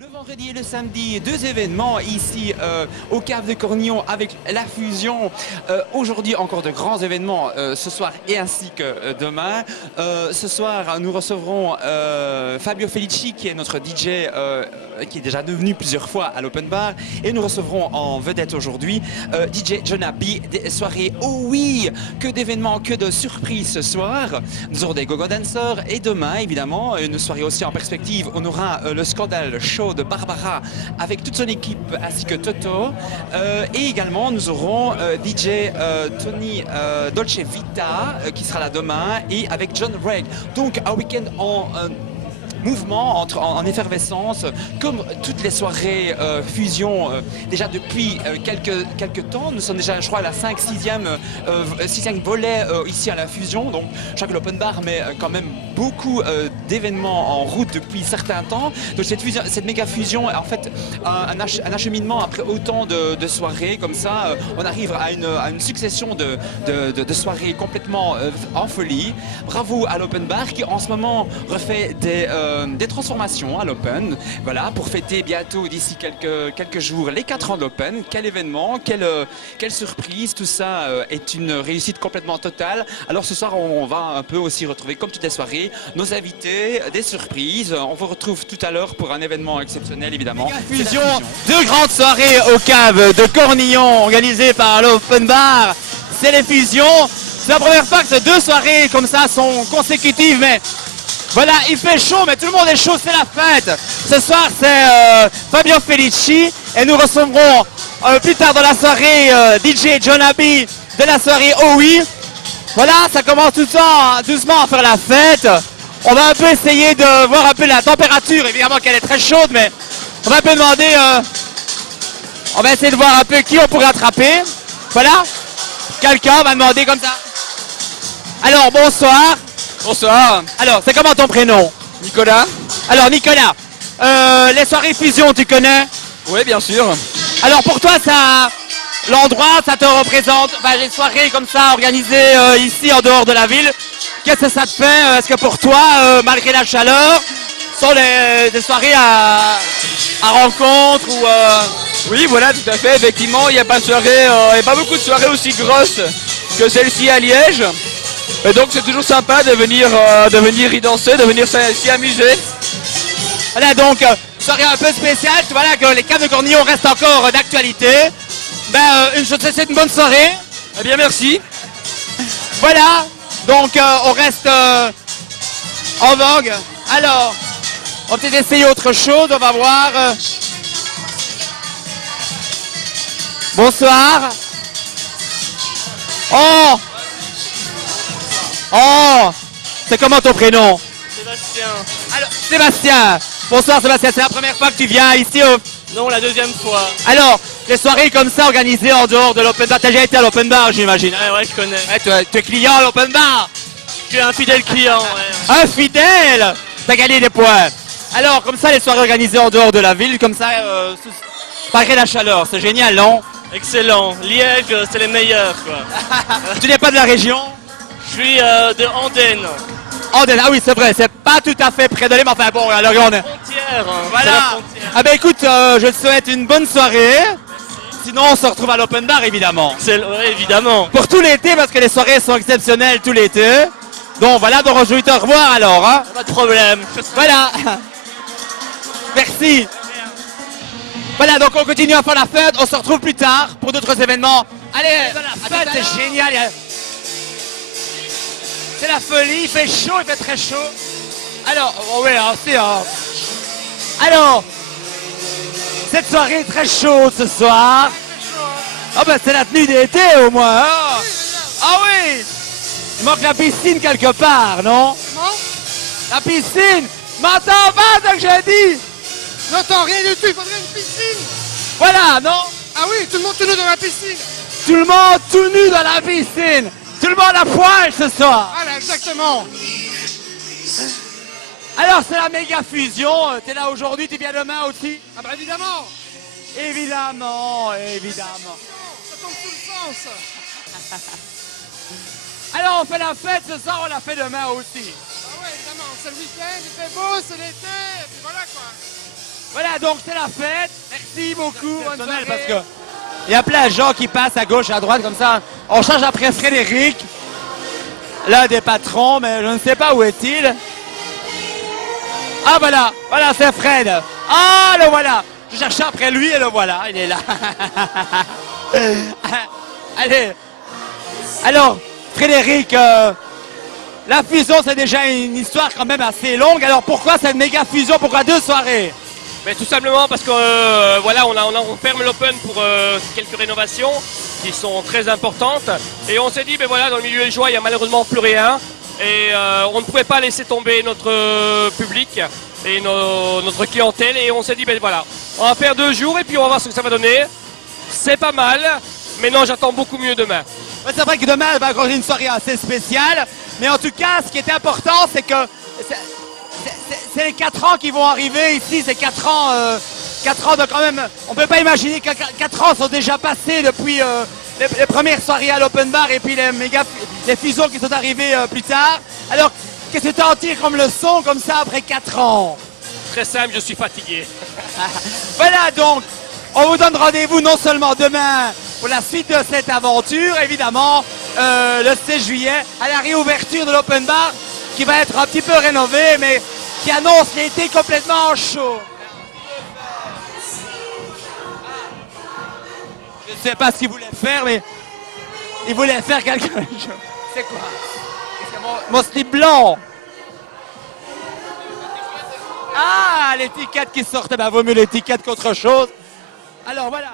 Le vendredi et le samedi, deux événements ici au Cave de Cornillon avec la fusion. Aujourd'hui, encore de grands événements ce soir et ainsi que demain. Ce soir, nous recevrons Fabio Felici, qui est notre DJ, qui est déjà devenu plusieurs fois à l'Open Bar. Et nous recevrons en vedette aujourd'hui DJ Jonabi, des soirées. Oh oui, que d'événements, que de surprises ce soir. Nous aurons des gogo dancers et demain, évidemment, une soirée aussi en perspective. On aura le Scandale Show de Barbara avec toute son équipe ainsi que Toto et également nous aurons DJ Tony Dolce Vita qui sera là demain et avec John Reg. Donc un week-end en mouvement, en effervescence, comme toutes les soirées fusion déjà depuis quelques temps. Nous sommes déjà, je crois, à la 6e volet ici à la fusion. Donc je crois que l'Open Bar met quand même beaucoup d'événements en route depuis certains temps. Donc cette méga fusion, en fait, un acheminement après autant de soirées comme ça. On arrive à une succession de soirées complètement en folie. Bravo à l'Open Bar qui en ce moment refait des transformations à l'Open, voilà, pour fêter bientôt d'ici quelques jours les 4 ans d'Open. Quel événement, quelle surprise, tout ça est une réussite complètement totale. Alors ce soir on va un peu aussi retrouver comme toutes les soirées nos invités, des surprises. On vous retrouve tout à l'heure pour un événement exceptionnel évidemment. Fusion, deux grandes soirées au Cave de Cornillon organisées par l'Open Bar. C'est les fusions. C'est la première fois que ces deux soirées comme ça sont consécutives, mais voilà, il fait chaud, mais tout le monde est chaud, c'est la fête. Ce soir, c'est Fabio Felici et nous recevrons plus tard dans la soirée DJ Jonabi de la soirée Oh Oui. Voilà, ça commence tout le temps doucement à faire la fête. On va un peu essayer de voir un peu la température, évidemment qu'elle est très chaude, mais on va un peu demander, on va essayer de voir un peu qui on pourrait attraper. Voilà, quelqu'un va demander comme ça. Alors, bonsoir. Bonsoir. Alors, c'est comment ton prénom? Nicolas. Alors, Nicolas, les soirées fusion, tu connais? Oui, bien sûr. Alors, pour toi, ça, l'endroit, ça te représente, les soirées comme ça, organisées ici, en dehors de la ville, qu'est-ce que ça te fait? Est-ce que pour toi, malgré la chaleur, sont des soirées à rencontre ou Oui, voilà, tout à fait. Effectivement, il n'y a pas pas beaucoup de soirées aussi grosses que celle-ci à Liège. Et donc, c'est toujours sympa de venir y danser, de venir s'y amuser. Voilà, donc, soirée un peu spéciale. Voilà que les Caves de Cornillon restent encore d'actualité. C'est une bonne soirée. Eh bien, merci. Voilà, donc on reste en vogue. Alors, on va peut-être essayer autre chose, on va voir. Bonsoir. Oh, c'est comment ton prénom? Sébastien. Alors, Sébastien. Bonsoir Sébastien, c'est la première fois que tu viens ici au... Non, la deuxième fois. Alors, les soirées comme ça organisées en dehors de l'Open Bar, t'as déjà été à l'Open Bar, j'imagine. Ouais, je connais. Ouais, tu es client à l'Open Bar. Je suis un fidèle client. Ouais. Un fidèle. T'as gagné des points. Alors, comme ça, les soirées organisées en dehors de la ville, comme ça, malgré la chaleur, c'est génial, non? Excellent. Liège, c'est les meilleurs, quoi. Tu n'es pas de la région? Je suis de Andenne. Andenne, ah oui, c'est vrai, c'est pas tout à fait près de l'île, mais enfin bon, alors on est... Frontière. Voilà. C'est la frontière. Ah ben écoute, je te souhaite une bonne soirée. Sinon, on se retrouve à l'Open Bar, évidemment. Ouais, évidemment. Pour tout l'été, parce que les soirées sont exceptionnelles tout l'été. Donc voilà, donc je vais te revoir alors. Hein. Pas de problème. Voilà. Merci. Voilà, donc on continue à faire la fête. On se retrouve plus tard pour d'autres événements. Allez, la fête, c'est génial. C'est la folie, il fait chaud, il fait très chaud. Alors, oui, c'est... Alors, cette soirée est très chaude ce soir. Ah ben c'est la tenue d'été au moins. Hein. Ah oui. Il manque la piscine quelque part, non? Non? La piscine. M'entends pas ce que j'ai dit? J'entends rien du tout, il faudrait une piscine! Voilà, non? Ah oui, tout le monde tout nu dans la piscine! Tout le monde tout nu dans la piscine. Tout le monde à poil ce soir. Voilà, exactement! Alors c'est la méga fusion. T'es là aujourd'hui, tu viens demain aussi? Ah bah évidemment! Évidemment, évidemment. Ça tombe sous le sens! Alors on fait la fête ce soir, on la fait demain aussi. Ah ouais, évidemment, c'est le week-end, il fait beau, c'est l'été, et puis voilà quoi! Voilà, donc c'est la fête. Merci beaucoup. Bonne soirée. Parce que il y a plein de gens qui passent à gauche, à droite, comme ça. On change après Frédéric, l'un des patrons, mais je ne sais pas où est-il. Ah voilà, voilà c'est Fred. Ah le voilà. Je cherchais après lui et le voilà, il est là. Allez. Alors, Frédéric, la fusion c'est déjà une histoire quand même assez longue. Alors pourquoi cette méga fusion? Pourquoi 2 soirées? Mais tout simplement parce que voilà, on ferme l'Open pour quelques rénovations qui sont très importantes. Et on s'est dit, ben voilà, dans le milieu des joies, il n'y a malheureusement plus rien. Et on ne pouvait pas laisser tomber notre public et notre clientèle. Et on s'est dit, ben voilà, on va faire 2 jours et puis on va voir ce que ça va donner. C'est pas mal, mais non, j'attends beaucoup mieux demain. Ouais, c'est vrai que demain, elle va avoir une soirée assez spéciale. Mais en tout cas, ce qui est important, c'est que c'est les 4 ans qui vont arriver ici. C'est 4 ans, 4 ans de quand même... On ne peut pas imaginer que 4 ans sont déjà passés depuis les premières soirées à l'Open Bar et puis les fusions qui sont arrivées plus tard. Alors, qu'est-ce que tu en tires comme leçon comme ça après 4 ans? Très simple, je suis fatigué. Voilà donc, on vous donne rendez-vous non seulement demain pour la suite de cette aventure, évidemment, le 16 juillet, à la réouverture de l'Open Bar, qui va être un petit peu rénové, mais qui annonce l'été complètement chaud. Je ne sais pas ce qu'il voulait faire, mais il voulait faire quelque chose. C'est quoi? C'est mon slip blanc. Ah, l'étiquette qui sortait, ben vaut mieux l'étiquette qu'autre chose. Alors voilà.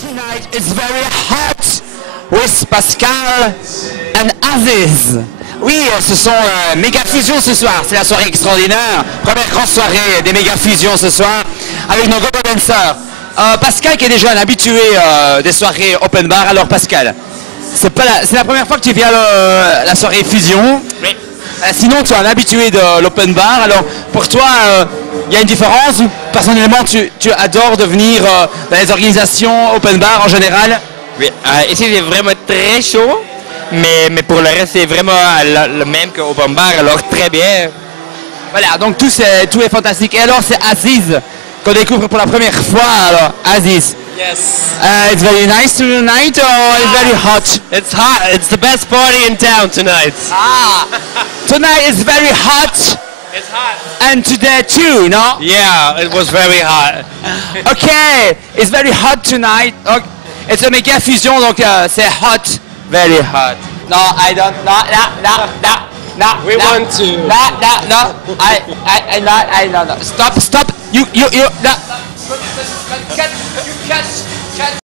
Tonight it's very hot with Pascal and Aziz. Oui, ce sont méga fusions ce soir. C'est la soirée extraordinaire. Première grande soirée des méga fusions ce soir avec nos go-go dancers. Pascal qui est déjà un habitué des soirées open bar. Alors Pascal, c'est la première fois que tu viens à la soirée fusion. Oui. Sinon tu es un habitué de l'open bar. Alors pour toi, Il y a une différence ou personnellement tu adores de venir dans les organisations open bar en général? Oui, ici c'est vraiment très chaud, mais pour le reste c'est vraiment le même qu'au open bar, alors très bien. Voilà, donc tout est fantastique. Et alors c'est Aziz qu'on découvre pour la première fois. Alors Aziz. Yes. It's very nice tonight or it's very hot? It's hot. It's the best party in town tonight. Tonight is very hot. It's hot. And today too, no? Yeah, it was very hot. Okay, it's very hot tonight. Okay. It's a méga fusion, donc c'est hot. Very hot. No, I don't. No. We want to. No. I no. Stop. You. No. Cut.